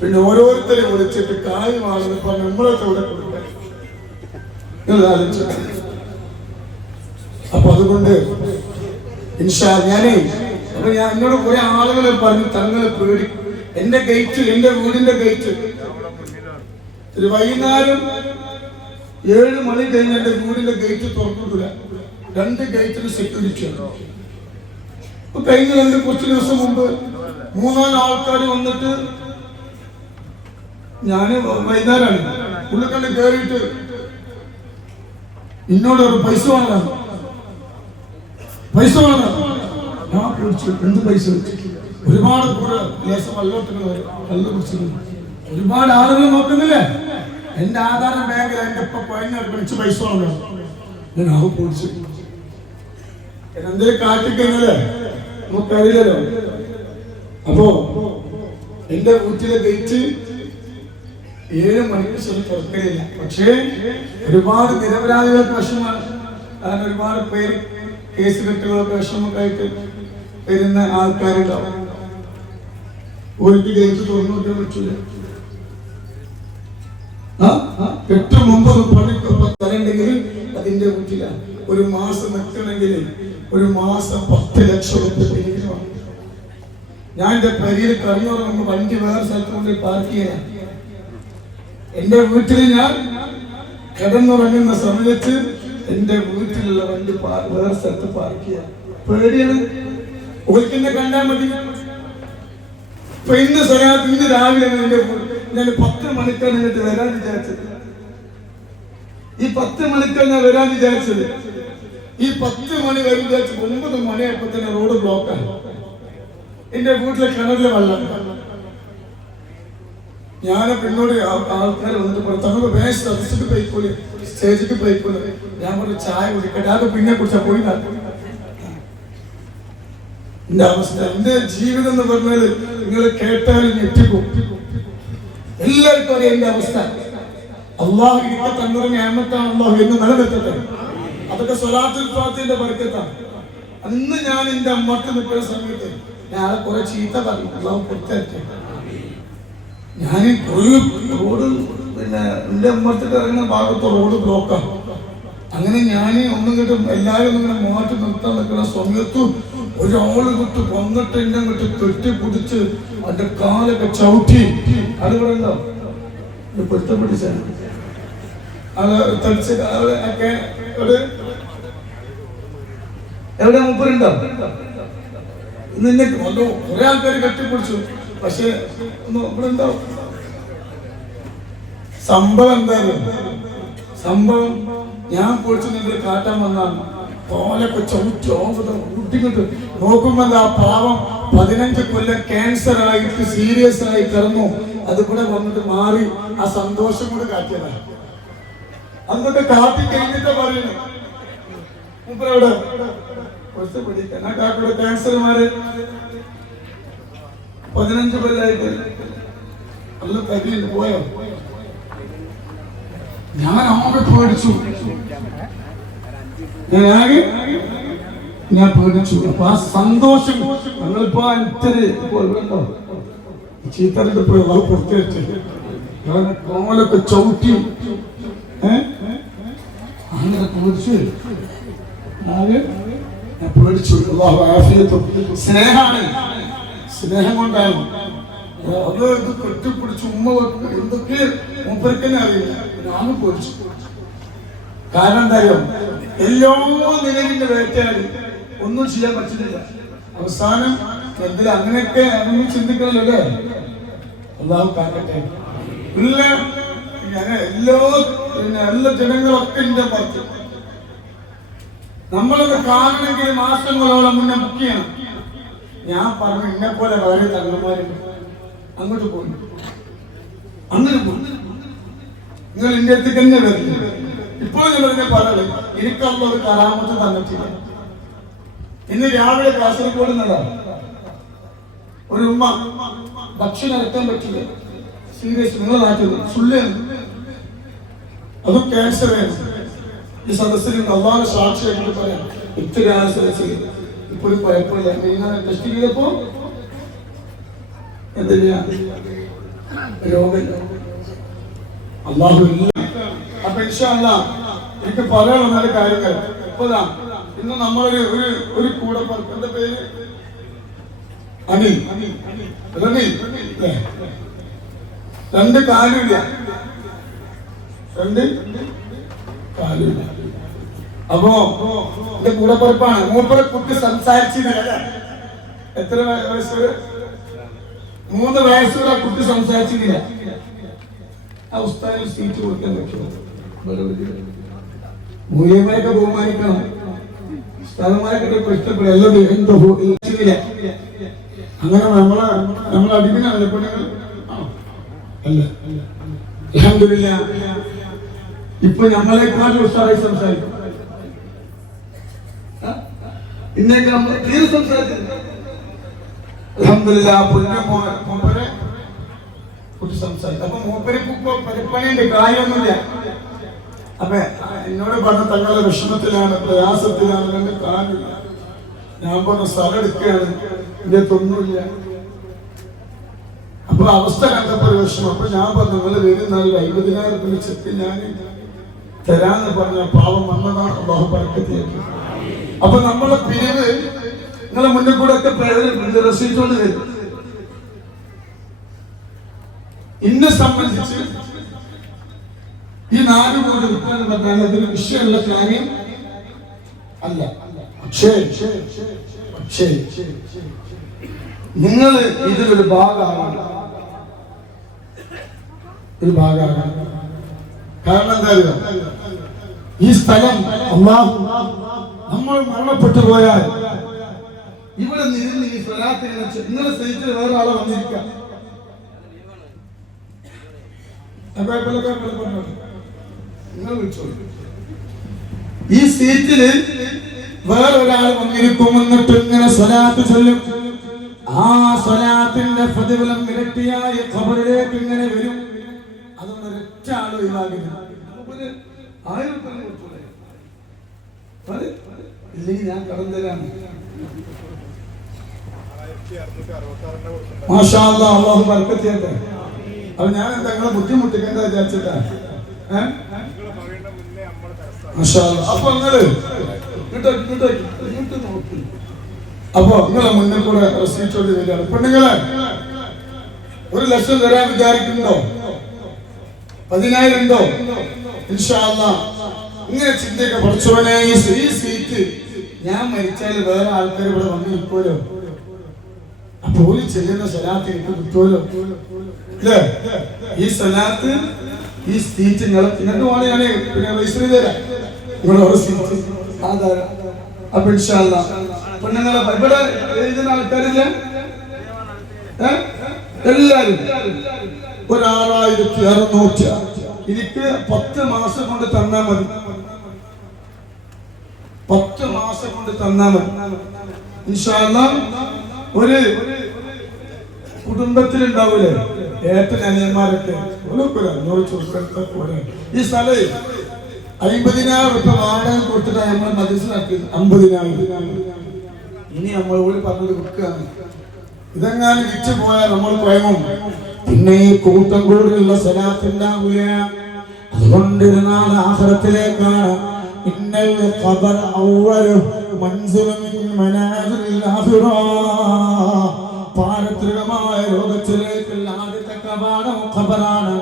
പിന്നെ ഓരോരുത്തരെ വിളിച്ചിട്ട് കാര്യമാണെന്ന് പറഞ്ഞ് നമ്മളൊക്കെ ഇവിടെ കൊടുക്കാൻ നിങ്ങൾ ആലോചിച്ചു. അപ്പൊ അതുകൊണ്ട് ഞാനേ അപ്പൊ ഞാൻ എന്നോട് കുറെ ആളുകളെ പറഞ്ഞു തങ്ങളെ പേടി. എന്റെ ഗേറ്റ്, എന്റെ വീടിന്റെ ഗേറ്റ് ഒരു വൈകുന്നേരം 7 മണി കഴിഞ്ഞ് എന്റെ വീടിന്റെ ഗേറ്റ് തുറന്നിട്ടില്ല. 2 ഗേറ്റിന് സെക്യൂരിറ്റി ആണ്. കഴിഞ്ഞ കുറച്ച് ദിവസം മുമ്പ് 3-4 ആൾക്കാർ വന്നിട്ട് ഞാന് വൈകുന്നേരമാണ് ഉള്ളിൽ കണ്ട് കയറിയിട്ട് എന്നോട് ഒരു പൈസ വേണം. ഞാൻ കുടിച്ചു. എന്ത് പൈസ? ഒരുപാട് കൂടെ ലേശം വെള്ളത്തിന് വെള്ളം കുടിച്ചിരുന്നു. ഒരുപാട് ആളുകൾ നോക്കുന്നില്ലേ. എന്റെ ആധാര ബാങ്കിൽ എന്റെ ഇപ്പൊ വിളിച്ച് പൈസ വേണം. ഞാൻ ആ കുടിച്ചു. എന്തെങ്കിലും കാട്ടിക്കഴിഞ്ഞാലേ നമുക്കറിയില്ലല്ലോ. അപ്പോ എന്റെ വീട്ടിലെ ഗേറ്റ് 7 മണിക്ക് ശരി തുറക്കലില്ല. പക്ഷേ ഒരുപാട് നിരപരാധികൾക്ക് വിഷമമാണ്. കാരണം ഒരുപാട് പേര് കേസ് കെട്ടുകളൊക്കെ വിഷമൊക്കെ ആയിട്ട് വരുന്ന ആൾക്കാരുണ്ടാവും. ഒരു ഗേറ്റ് തുറന്നു നോക്കാൻ പറ്റൂല. 8-9 പണിക്കൊപ്പം തരണ്ടെങ്കിൽ അതിന്റെ വീട്ടിലാണ്. ഒരു മാസം നിൽക്കണമെങ്കിൽ ഒരു മാസം 10 ലക്ഷം രൂപ. ഞാൻ എന്റെ പരിയിൽ കറിഞ്ഞുറങ്ങുമ്പോ വണ്ടി വേറെ സ്ഥലത്ത് കൊണ്ട് പാർക്ക് ചെയ്യാൻ. എന്റെ വീട്ടിൽ ഞാൻ കിടന്നുറങ്ങുന്ന സമയത്ത് എന്റെ വീട്ടിലുള്ള വണ്ടി വേറെ സ്ഥലത്ത് പാർക്ക് ചെയ്യാൻ പേടിയാണ്. ഓൽക്കെന്നെ കണ്ടാൽ മതി. ഇപ്പൊ ഇന്ന് രാവിലെ ഞാൻ 10 മണിക്കാണ് എന്നിട്ട് വരാൻ വിചാരിച്ചത്. ഈ 10 മണിക്കാണ് ഞാൻ വരാൻ വിചാരിച്ചത്. ഈ 10 മണി വരെ വിചാരിച്ചു. 9 മണിയായപ്പോ തന്നെ റോഡ് ബ്ലോക്കാണ്. എന്റെ വീട്ടിലെ കിണറിലെ വെള്ളം. ഞാനൊക്കെ എന്നോട് ആൾക്കാർ വന്നിട്ട് പറഞ്ഞു, തങ്ങൾ വേഗം സദസ്സിക്ക് പോയിക്കോളി, സ്റ്റേജിക്ക് പോയിക്കോളി. ഞാൻ പറഞ്ഞു ചായ കുടിക്കട്ടെ, അത് പിന്നെ കുറിച്ചാ പോയി. എന്റെ അവസ്ഥ, എന്റെ ജീവിതം എന്ന് പറഞ്ഞാൽ നിങ്ങൾ കേട്ടാൽ ഞെട്ടിപ്പോകും. എല്ലാവർക്കും അറിയാം എന്റെ അവസ്ഥ. അള്ളാഹു എനിക്ക് തന്നൊരു നിഅമത്താണ്. അള്ളാഹു എന്ന് നിലനിർത്തട്ടെ. അതൊക്കെ സ്വലാത്തുൽ ഫാത്തിഹയുടെ ബർക്കത്താണ്. അന്ന് ഞാൻ എന്റെ അമ്മക്ക് നിൽക്കുന്ന സമയത്ത് ഞാൻ കുറെ ചീത്ത പറഞ്ഞു. അള്ളാഹു പുറത്തേറ്റെ. ഞാൻ റോഡ് പിന്നെ എന്റെ അമ്മത്തിട്ട് ഇറങ്ങുന്ന ഭാഗത്ത് റോഡ് ബ്ലോക്കാണ്. അങ്ങനെ ഞാൻ ഒന്നും കിട്ടും എല്ലാവരും ഇങ്ങനെ മാറ്റി നിർത്താൻ നിൽക്കുന്ന സമയത്ത് ഒരാള് കിട്ട് വന്നിട്ട് എന്നെ അങ്ങോട്ട് കെട്ടിപ്പിടിച്ച് അതിന്റെ കാലൊക്കെ ചവിട്ടി. അത് പറയണ്ടോ പൊരുത്തപ്പിടിച്ച അത് തളിച്ച് എവിടെ മൂപ്പരുണ്ടോ? നിന്നെ കുറെ ആൾക്കാർ കെട്ടിപ്പിടിച്ചു. പക്ഷെ ഇവിടെ ഉണ്ടാവും. സംഭവം എന്തായാലും സംഭവം ഞാൻ പൊളിച്ച് നിങ്ങൾ കാട്ടാൻ വന്നാണ്. തോലൊക്കെ ചവിട്ടിങ്ങോട്ട് നോക്കുമ്പോ ആ പാവം 15 കൊല്ലം ക്യാൻസർ ആയിട്ട് സീരിയസ് ആയി കിടന്നു. അത് കൂടെ വന്നിട്ട് മാറി ആ സന്തോഷം കൂടെ കാട്ടിയതാണ്. അന്നൊക്കെ കാട്ടി കഴിഞ്ഞിട്ട് പറയുന്നു മൂപ്പരവിടെ കുറച്ച് പിടിക്കാൻ. ആ കാക്കയുടെ ക്യാൻസർമാര് 15 കൊല്ലായിട്ട് നല്ല കരിയിൽ പോയോ. ഞാൻ ആകെ പേടിച്ചു. ഞാൻ പേടിച്ചു. അപ്പൊ ആ സന്തോഷം ഞങ്ങളിപ്പോ ഇത്തിരിണ്ടോ ചീത്തറിട്ട് പോയി അത് പുറത്തേറ്റ് കോലൊക്കെ ചവിട്ടി അങ്ങനെ പേടിച്ച് പേടിച്ചു. അല്ലാഹു ആഫിയത്തും സ്നേഹമാണ്, സ്നേഹം കൊണ്ടാണ് അത് കെട്ടിപ്പിടിച്ച് ഉമ്മ വെക്കുക. എന്തൊക്കെ മൂപ്പർക്കെന്നെ അറിയില്ല. ഞാനും പേടിച്ചു. കാരണം എന്തായാലും എല്ലാ നിലവിന്റെ വേറ്റയാടി ഒന്നും ചെയ്യാൻ പറ്റുന്നില്ല. അവസാനം എന്തിലും അങ്ങനെയൊക്കെ അങ്ങനെ ചിന്തിക്കണല്ലോ അല്ലേ? അല്ലാഹു കാക്കട്ടെ. എല്ലാ ജനങ്ങളൊക്കെ എന്റെ പുറത്ത് നമ്മളൊക്കെ കാണണമെങ്കിൽ മാസങ്ങളോളം മുന്നേ ബുക്ക് ചെയ്യണം. ഞാൻ പറഞ്ഞു എന്നെ പോലെ വേറെ തങ്ങന്മാരുണ്ട്, അങ്ങോട്ട് പോയി അങ്ങനെ പോയി. നിങ്ങൾ എന്റെ അടുത്തേക്ക് തന്നെ വരുന്നു. ഇപ്പോൾ നിങ്ങൾ എന്നെ പറയണം, എനിക്കല്ല ഒരു കരാമത്ത് തന്നിട്ടില്ല. ഇന്ന് രാവിലെ കാസർഗോഡ് നിന്നതാണ് ഒരു ഉമ്മ ഭക്ഷണം ഇറക്കാൻ പറ്റില്ല. സീരിയസ് നിങ്ങളെ നാട്ടിൽ സുള്ളിയാണ്, അതും ക്യാൻസറാണ്. ഈ സദസ്സിൽ അള്ളാഹുവിനെ സാക്ഷിയായിട്ട് പറയാം. ഇത്തിരി ഇപ്പൊ ഒരു കുഴപ്പമില്ല. ഇങ്ങനെ ടെസ്റ്റ് ചെയ്തപ്പോ എന്തിനാ രോഗം അള്ളാഹു ഇല്ല. അപ്പൊ ഇൻഷാ അല്ലാഹ് എനിക്ക് പറയാനുള്ള കാര്യങ്ങൾ ഇപ്പതാ ഇന്ന് നമ്മളൊരു ഒരു കൂടെ എന്റെ പേര് അനിൽ. രണ്ട് കാലുമില്ല, അപ്പോ എന്റെ കൂടെ പുറപ്പാണ്. മൂപ്പരെ കുട്ടി സംസാരിച്ചില്ല. എത്ര വയസ്സ്? 3 വയസ്സ് വരെ കുട്ടി സംസാരിച്ചില്ല. ആ ഉസ്താദിന് സീറ്റ് കൊടുക്കാൻ പറ്റുമോ? മൂല്യങ്ങളൊക്കെ ബഹുമാനിക്കണം. ഉസ്താദന്മാരൊക്കെ ഇഷ്ടപ്പെടും. എല്ലാം എന്തോ ഇല്ല. അങ്ങനെ നമ്മളെ അടിക്കുന്നല്ല പെണ്ണുങ്ങൾ അല്ല. അൽഹംദുലില്ലാ ഇപ്പൊ നമ്മളെക്കാളും ഉസ്താദായി സംസാരിക്കും. ഇന്നേക്ക് നമ്മൾ തീരെ സംസാരിക്കും. അൽഹംദുലില്ലാ മൂപ്പരെ കുറിച്ച് സംസാരിക്കും. അപ്പൊ മൂപ്പർക്ക് പരിപ്പണിയുണ്ട്, കാര്യമൊന്നുമില്ല. അപ്പൊ എന്നോട് പറഞ്ഞ തങ്ങളുടെ വിഷമത്തിലാണ്, പ്രയാസത്തിലാണ്, എന്റെ കാര്യമില്ല. ഞാൻ പറഞ്ഞ സ്ഥലം എടുക്കുകയാണ്, എന്റെ തൊന്നുമില്ല. അപ്പൊ അവസ്ഥ കണ്ടപ്പോ ഒരു വിഷമം. അപ്പൊ ഞാൻ പറഞ്ഞു നിങ്ങൾ വരുന്ന 50,000 ചെക്ക് ഞാൻ തരാന്ന് പറഞ്ഞ പാവം വന്നതാണ്. അല്ലാഹു ബർക്കത്ത് ചെയ്യട്ടെ. അപ്പൊ നമ്മളെ പിരിവ് നിങ്ങളെ മുന്നിൽ കൂടെ ഒക്കെ റെസീറ്റ് കൊണ്ട് തരും. ഇന്നെ സംബന്ധിച്ച് ഈ 4 കോടി രൂപ എന്ന് പറഞ്ഞാൽ അതൊരു വിഷയമുള്ള കാര്യം അല്ല. പക്ഷേ നിങ്ങൾ ഇതിലൊരു ഭാഗമാണ്. കാരണം എന്താ ഈ സ്ഥലം അല്ലാഹു നമ്മൾ മരണപ്പെട്ടു പോയാൽ ഇവിടെ നിന്ന് ഈ സ്വലാത്തിനെ നിങ്ങളെ സൈറ്റിൽ വേറെ ആളെ വന്നിരിക്കാം. നിങ്ങൾ വിളിച്ചോളൂ. ഈ സീറ്റില് വേറൊരാൾ വന്നിരിക്കും. എന്നിട്ട് ഇങ്ങനെ സ്വലാത്ത് ചൊല്ലും. ആ സ്വലാത്തിന്റെ പ്രതിഫലം ഇരട്ടിയായി ഖബറിലേക്ക് ഇങ്ങനെ വരും. അതൊന്നും ഒരൊറ്റ ആൾ ഒഴിവാകില്ല. 1000 ഇല്ലെങ്കിൽ ഞാൻ കടം തരാണ്. മാഷാ അല്ലാഹ്, അല്ലാഹു ബർക്കത്ത് ചെയ്യട്ടെ. അപ്പൊ ഞാൻ നിങ്ങളെ ബുദ്ധിമുട്ടിക്കേണ്ട വിചാരിച്ചിട്ടാ. മാഷാ അല്ലാഹ്. അപ്പൊ നിങ്ങള് ഇങ്ങോട്ട് നോക്കി. അപ്പൊ നിങ്ങളെ മുന്നിൽ കൂടെ റെസീറ്റ് വരികയാണ്. പെണ്ണുങ്ങളെ 1 ലക്ഷം തരാൻ വിചാരിക്കുന്നുണ്ടോ? 10,000 ഉണ്ടോ? ഇൻഷാ അല്ലാഹ് ഇങ്ങനെ ചിന്തയൊക്കെ പഠിച്ചവനെ. ഈ സീറ്റ് ഞാൻ മരിച്ചാൽ വേറെ ആൾക്കാർ ഇവിടെ വന്ന് നിൽക്കുമല്ലോ. അപ്പൊ ഒരു ചെല്ലുന്ന സ്വലാത്ത് എനിക്ക് കിട്ടുമല്ലോ അല്ലേ? ഈ സ്വലാത്ത് ഈ സീറ്റ് നിങ്ങൾക്ക് വേണമെങ്കിൽ പിന്നെ രജിസ്റ്റർ തരാം. നിങ്ങളോട് സീറ്റ് ആധാരം. അപ്പൊ ഇൻഷാ അല്ലാഹ് പെണ്ണുങ്ങളെ ഇവിടെ എഴുതുന്ന ആൾക്കാരില്ല, എല്ലാരും 1600 എനിക്ക് 10 മാസം കൊണ്ട് തന്നാൽ മതി. 10 മാസം കൊണ്ട് തന്നാൽ മതി. ഇൻഷാ അല്ലാഹ് ഒരു കുടുംബത്തിലുണ്ടാവൂലേ ഏട്ടനനിയന്മാരൊക്കെ ഈ സ്ഥലം 50,000 രൂപ വാടക കൊടുത്തിട്ടാണ് നമ്മൾ മനസ്സിലാക്കിയത്. 50,000 ഇനി നമ്മളോട് പറഞ്ഞത് വിൽക്കുകയാണ്. ഇതെങ്ങാനും വിറ്റ് പോയാൽ നമ്മൾ കുഴങ്ങും. പിന്നെ ഈ കൂട്ടം കൂടിയുള്ള സ്വലാത്ത് ഉണ്ടാവില്ല. അതുകൊണ്ട് നാളെ ആഖിറത്തിലേക്കാണ് ഇന്നൽ ഖബർ അവ്വലു മൻസിലു മിൻ മനാസിലിൽ ആഖിറ. പാരത്രികമായ ലോകത്തിലേക്കുള്ള ആദ്യത്തെ കവാടം ഖബറാണ്.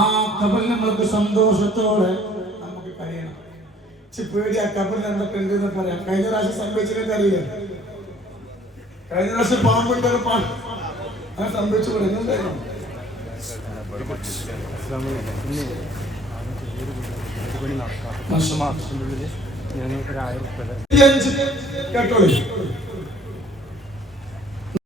ആ ഖബറിൽ നമ്മൾക്ക് സന്തോഷത്തോടെ നമുക്ക് കഴിയണം. പേടി ആ ഖബറിൽ എന്തൊക്കെ ഉണ്ടെന്ന് പറയാം. കഴിഞ്ഞ പ്രാവശ്യം സംഭവിച്ചതൊക്കെ അറിയില്ല. കഴിഞ്ഞ പ്രാവശ്യം പാമ്പുണ്ടെന്ന് അങ്ങനെ സംഭവിച്ചു പറയുന്നുണ്ടായിരുന്നു. കേട്ടോളൂ.